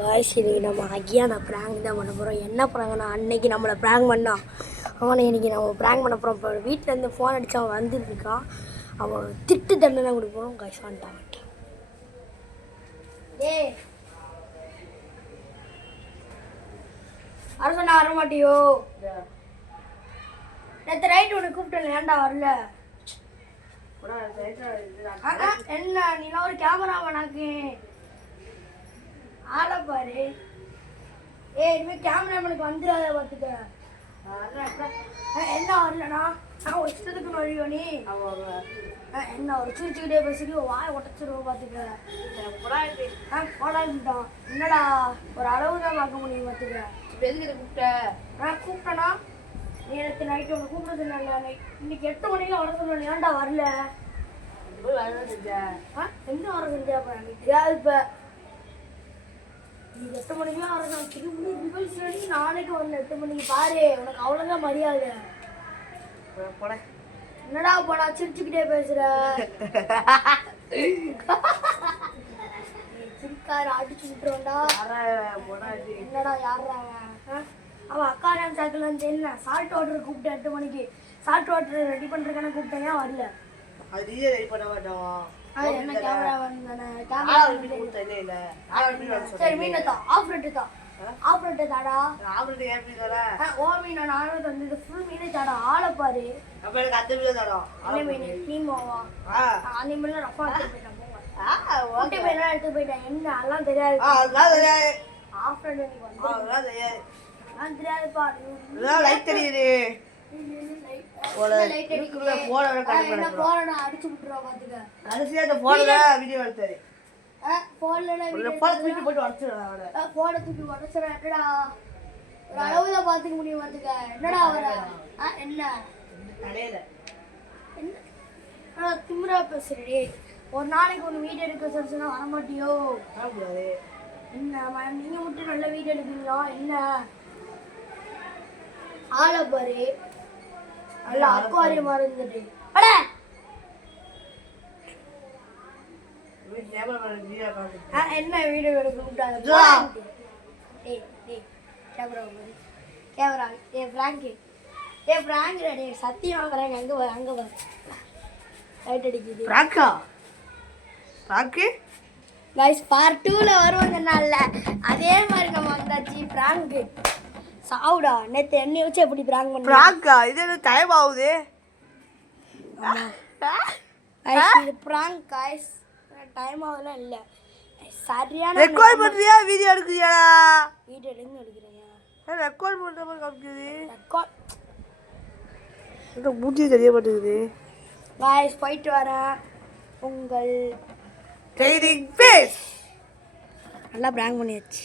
Guys இன்னைக்கு நம்ம அகியான prank தான் பண்ண போகிறோம். என்ன ப்ராங்க்னா, அன்னைக்கு நம்மளை ப்ராங்க் பண்ணான் அவனை இன்னைக்கு நம்ம ப்ராங்க் பண்ண போகிறோம். இப்போ வீட்டிலேருந்து ஃபோன் அடித்து அவன் வந்துருக்கான். அவன் திட்டு தண்டனை கொடுப்போம். காய்ஸ் வந்துட்டான். ஏய் அரசனா வர மாட்டியோ? நேற்று ரைட் உனக்கு கூப்பிட்டேன், ஏன்டா வரல? என்ன நீலாம் ஒரு கேமராமேனாக்கு ஆளை பாரு. இனிமேல் கேமராமேனுக்கு வந்துடாத பார்த்துக்க. என்ன வரலண்ணா நான் ஒரு இஷ்டத்துக்கு நொழியோ நீ என்ன ஒரு சிரிச்சுக்கிட்டே பேசிட்டு வாயை உடச்சிருவோம் பார்த்துக்க. போடாட்டான் என்னடா ஒரு அளவு தான் பார்க்க முடியும் பார்த்துக்க. எதுக்கு கூப்பிட்டேன்? கூப்பிட்டேனா நீ எனக்கு நைட்டு ஒன்று கூப்பிட சொன்ன. இன்னைக்கு 8 மணிக்கு வர சொன்ன, ஏன்டா வரல? எங்க வர செஞ்சா எனக்கு தெரியாது. இப்போ நீ 8 மணிக்கெல்லாம் வர நான் திரும்பி நாளைக்கு வரல 8 மணிக்கு பாரு. உனக்கு அவ்வளோதான் மரியாதை. என்னடா போடா சிரிச்சுக்கிட்டே பேசுற? சிரிக்காரு அடிச்சு விட்டுருவோண்டா. என்னடா யாருறாங்க? அவன் அக்கா நேம் சைக்கிள் வந்து என்ன சால்ட் வாட்டர் கூப்பிட்டேன் 8 மணிக்கு. சால்ட் வாட்டர் ரெடி பண்ணுறதுக்கான கூப்பிட்டேன், ஏன் வரல? என்ன கேமரா வந்தானே சரி மீனத்தா ஆஃப் ரேட்டு தான். ஆஃப் ரேட்டு தாடா. ஓ மீனா நானும் தந்தது ஃபுல் மீனே தாடா. ஆளை பாரு. அந்த மீன் நீமாவா? அந்த மீன்லாம் ரஃபா எடுத்து போயிட்டான். எடுத்து போயிட்டேன். என்ன எல்லாம் தெரியாது. ஆஃப் ரேட்டு தெரியாதுப்பா. தெரியுது அடிச்சு விட்டுருவா பாத்துக்க. ஒரு அளவுதான் பாத்துக்க முடியும் பாத்துக்க. என்னடா வர என்ன திமிரா பேசுறே? ஒரு நாளைக்கு ஒன்று வீடியோ எடுக்க சொல்லுன்னா வரமாட்டியோ? என்ன நீங்க மட்டும் நல்ல வீடியோ எடுப்பீங்களா? என்ன ஆளை பாரு. நல்லா அக்வாரியமா இருந்துட்டு என்ன வீடியோ எடுக்க கூப்பிட்டாங்க? கேமரா பிராங்க் ரெடி சத்தியம் வாங்குறாங்க. அங்கே வர அங்கே வர லைட் அடிக்குது. கைஸ் பார்ட் 2ல வருவாங்க நாள்ல. அதே மாதிரி நம்ம வந்தாச்சு பிராங்க். சாவுடா நேற்று என்னை வச்சு எப்படி பிராங்க் பண்ண? பிராங்கா இது என்ன டைம் ஆகுது? இது பிராங்க் கைஸ். டைம் ஆகுதுலாம் இல்லை. சரியான ரெக்கார்ட் பண்ணுறியா வீடியோ எடுக்குறியா? வீடியோ எடுக்கிறேன். ரெக்கார்ட் பண்ணுற மாதிரி காமிக்குது. ரெக்கார்ட் மூஞ்சி தெரிய மாட்டேங்குது. கைஸ் போயிட்டு வரேன். உங்கள் ட்ரைனிங் பேஸ் நல்லா பிராங்க் பண்ணியாச்சு.